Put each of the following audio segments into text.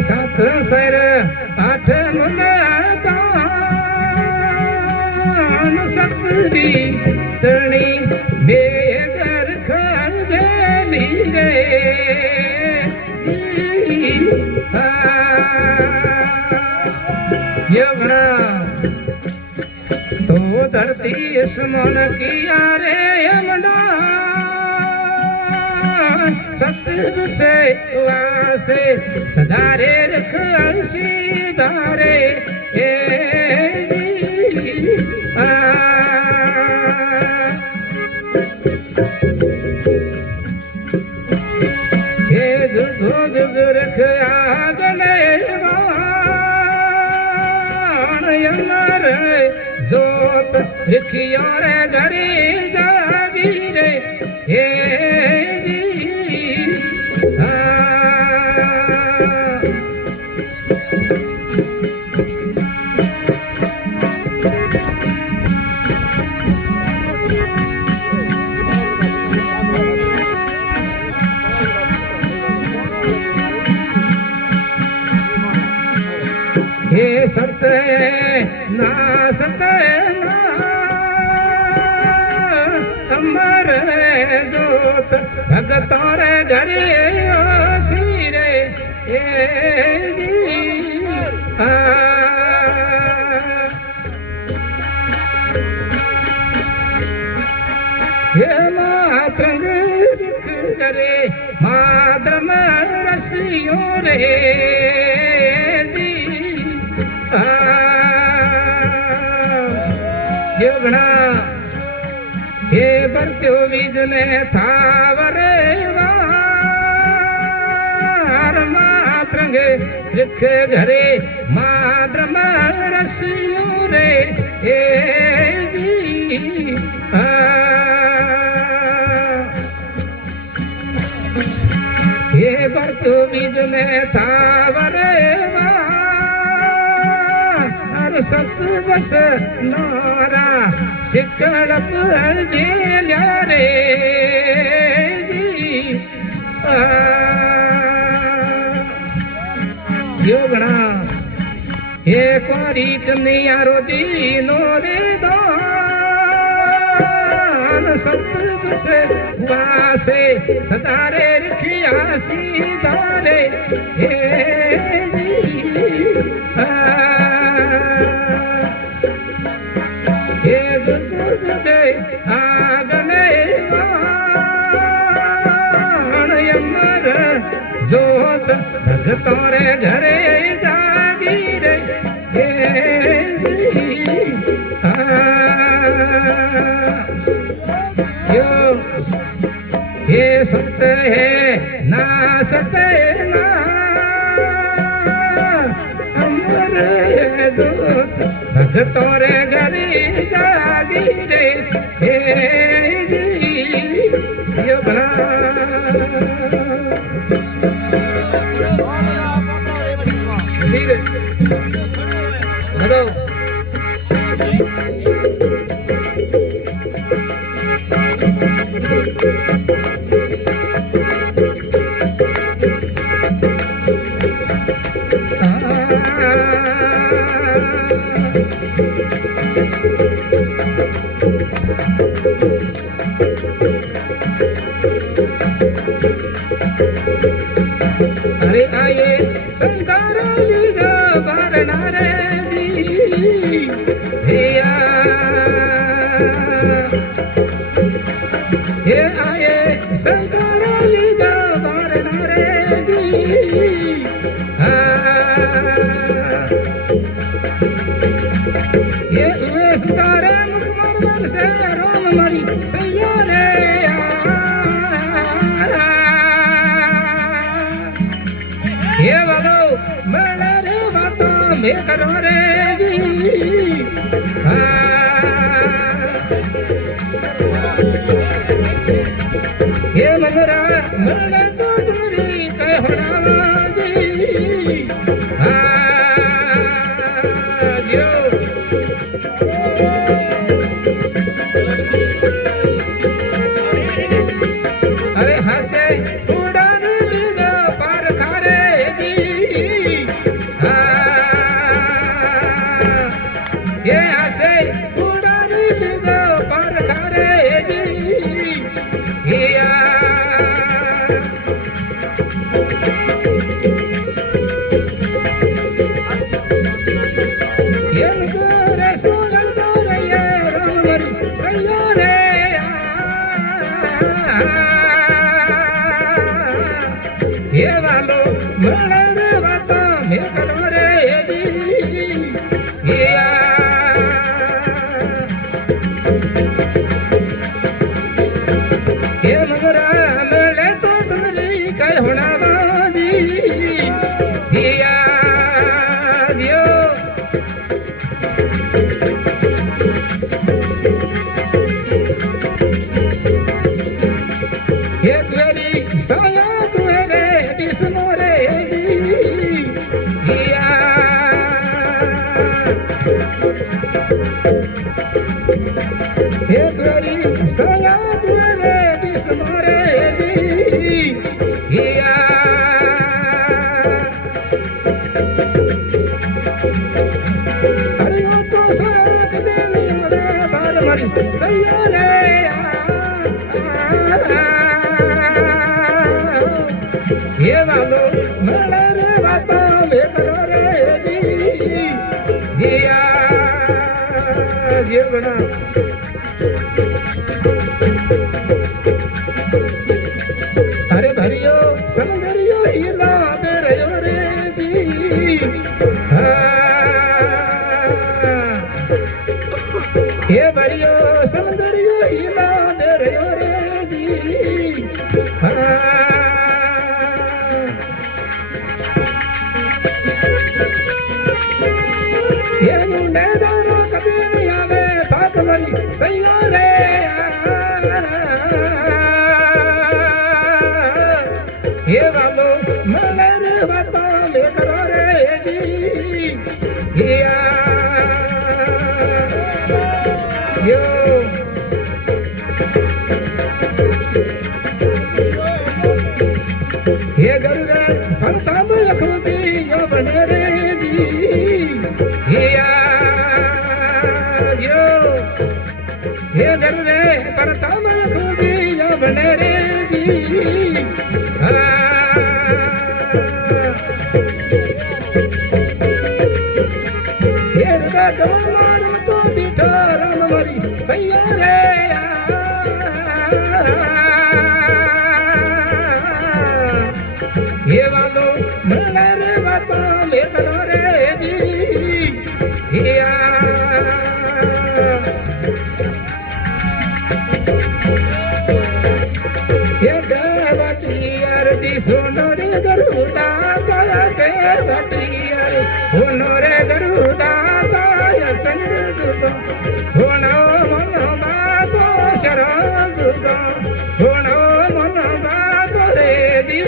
सात सर आठ मुलातान सतरी तणी बेगर खगेली रे यवना तो धरती स्मन किया रे यमना सत्य से वासे सदारे रख सीधारे हे जुग रख आगले यमर जोत रखियो रे घरे जागी रे हे संत ना संत ना अमर जोत भगतों रे घरे सिरे हे मातरंग करे मातरम रसियों रे योगना हे बरत्यो बीज ने थावरे वार मातरंगे रिख घरे मातरम रसियों रे हे बरत्यो बीज ने थावरे सत बस नारा शिकड़प जेल्या रे योगना हे क्वारी कन्यारो दीनो रे दान सत बस वासे सदारे रखिया सीधारे आगने यमर जोत भगतों रे घरे जागी रे ये सत है ना सत ना अमर जोत भगतों रे घरे जागी रे हेलो अरे आये संकार भरना रे जी हे आये संकार भरना रे जी ये हुए सारे मुखमर से राम मरी सैयारे ये वालो मरना रे बाता में करो रे जी ये मगरा मरना तो तुम्हारी कहना जी अरे हंसे उड़ान लीदा पार खारे जी हे तेरी साया तुरे विष्णु रे हिया हे तेरी साया तुरे विष्णु रे हिया अरे ओ तो साक देनी रे बार मरी सैया रे ये वालो मला रे बाता में करो रे जिया जीवना अरे भरियो सौंदर्यो हीरा दे रयो रे जी ये भरियो सौंदर्यो हीरा दे रयो रे जी ये मैदानो कभी नहीं आवे साथ मरी सैया रे ये वालो मलर बाता में करो रे जी या यो ये गरुड़ा फलता में लखोती यो बने रे जी या यो ये गरुड़े फलता में लखोती यो बने रे जी ये रुदा डोमार तो बिठा राम मरी सैया रे ये वालो मलर बाता में करो रे जी या ये देवती अरती सुनो रे गरुड़ा पाया देवती अरे सुनो रे गरुड़ा पाया संग दुदो सुनो मन बातो शरण दुदो सुनो मन बातो रे दी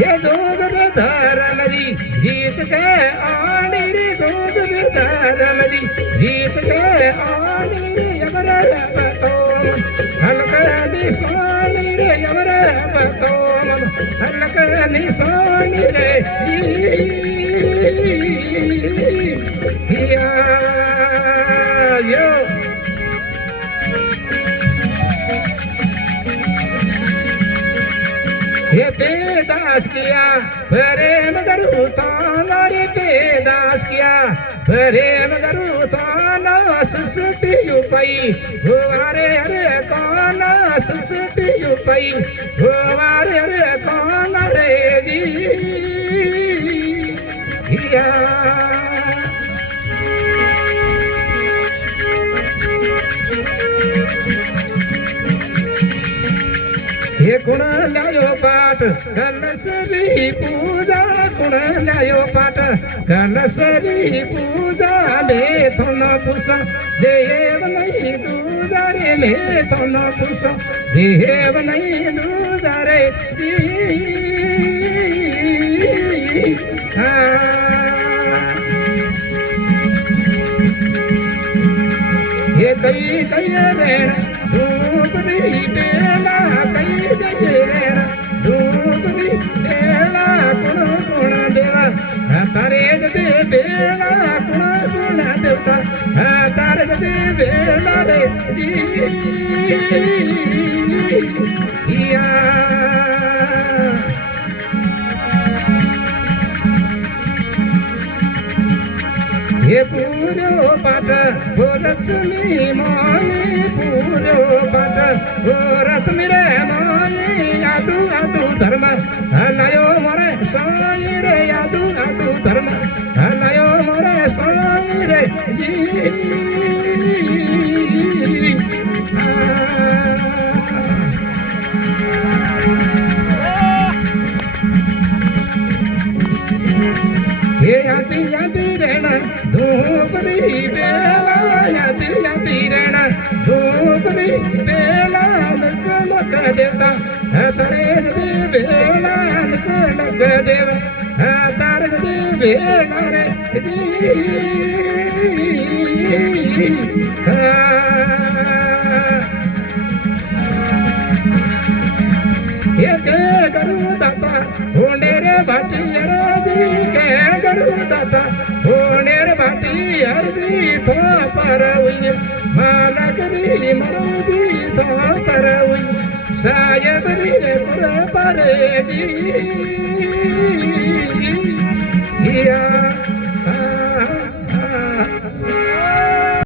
ये दूध धर्म दी जीत के आनी रे दूध धर्म दी जीत के आनी रे यमर पतो हलक दी सोनी रे यमर पतो हलक दी सोनी रे या यो ये पेदास किया प्रेम करू ताना रे पेदास किया प्रेम करू ताना सुसुटी युपई हो अरे अरे काना सुसुटी युपई हो अरे अरे काना रे जी या ये कुण लायो पाठ कलसरी पूजा कुण लायो पाठ कलसरी पूजा में थोन पुष देव नहीं दूजा रे में थोन पुष देव नहीं दूजा रे ये कई कई रेण धूप दी बेला कई कई रेण धूप दी बेला कुण कुण देवा तारे गदे बेला कुण कुण देवता तारे गदे बेला रे या ये पूरो पाठ हो रश्मि माई पूरो पाठ हो रश्मि रे माई यादू यादू धर्म हलायो मोरे साई रे यादू यादू धर्म हलायो मोरे साई रे ये यादी यादी रहना धूप दी बेला यादी यादी रहना धूप दी बेला लग देता तारे दी बेला लग देव तारे दी बेला रे करू दाता होने रे भाटी अरदी के करू दाता होने रे भाटी अरदी थो पर हुई मानकरी मरदी थो पर हुई शायद रे पर जी या